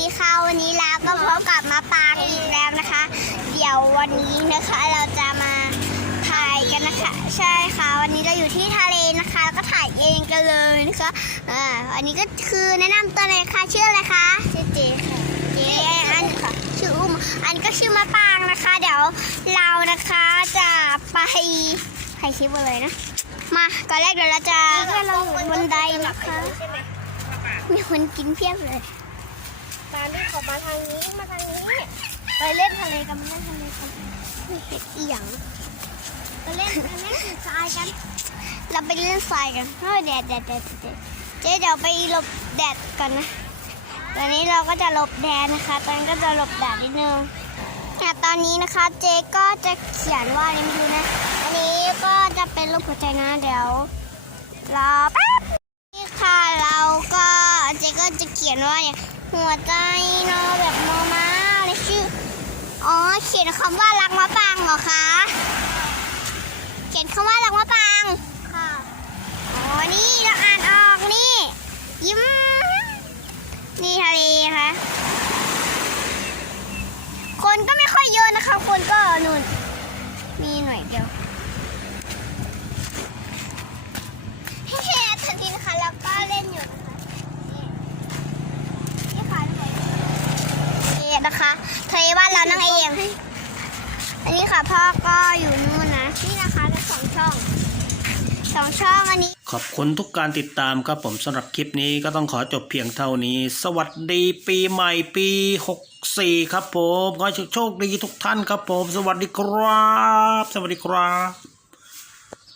ดีค่ะวันนี้ลาก็พบกับมาปางอีกแล้วนะคะ เดี๋ยววันนี้นะคะเราจะมาถ่ายกันนะคะ ใช่ค่ะ วันนี้เราอยู่ที่ทะเลนะคะแล้วก็ถ่ายเองกันเลยนะคะอ่าอันนี้ก็คือแนะนำตัวเลยค่ะชื่ออะไรคะชื่อเจค่ะเจอันค่ะชื่ออุ้มอันก็ชื่อมาปางนะคะ เดี๋ยวเรานะคะจะไปถ่ายคลิปเลยนะมาก่อนแรกเดี๋ยวเราจะเราอยู่บนไดนะคะมีคนกินเพียบเลย ตานี่ขอมาทางนี้ มาทางนี้ ไปเล่นทะเลกันเล่นทะเลกันเห็ดอีหยังไปเล่นไปเล่นทรายกัน เราไปเล่นทรายกันเฮ้ยแดดแดดแดดแดดเจ๊เดี๋ยวไปหลบแดดก่อนนะ ตอนนี้เราก็จะหลบแดดนะคะ ตอนนี้ก็จะหลบแดดนิดนึงแต่ตอนนี้นะคะเจ๊ก็จะเขียนว่าอะไรไม่รู้นะ อันนี้ก็จะเป็นรูปหัวใจนะเดี๋ยวรอแป๊บนี่ค่ะเราก็เจ๊ก็จะเขียนว่าเนี่ย หัวใจนาะแบบมอม้าอะไรชื่อ อ๋อ เขียนคำว่ารักมะปางเหรอคะ เขียนคำว่ารักมะปาง ค่ะ อ๋อ นี่เราอ่านออกนี่ ยิ้ม นี่ทะเลนะคะคนก็ไม่ค่อยเยอะนะคะ คนก็นุ่น มีหน่อยเดียว เฮ้ๆทันทีนะคะแล้วก็เล่นอยู่นะคะ นี่นี่ค่ะทุกคน นะคะทะเลบ้านเรานั่งเอง อันนี้ค่ะพ่อก็อยู่นู่นนะ นี่นะคะเป็นสองช่องสองช่องอันนี้ ขอบคุณทุกการติดตามครับผมสำหรับคลิปนี้ก็ต้องขอจบเพียงเท่านี้ สวัสดีปีใหม่ปี 64 ครับผม ขอโชคดีทุกท่านครับผม สวัสดีครับ สวัสดีครับ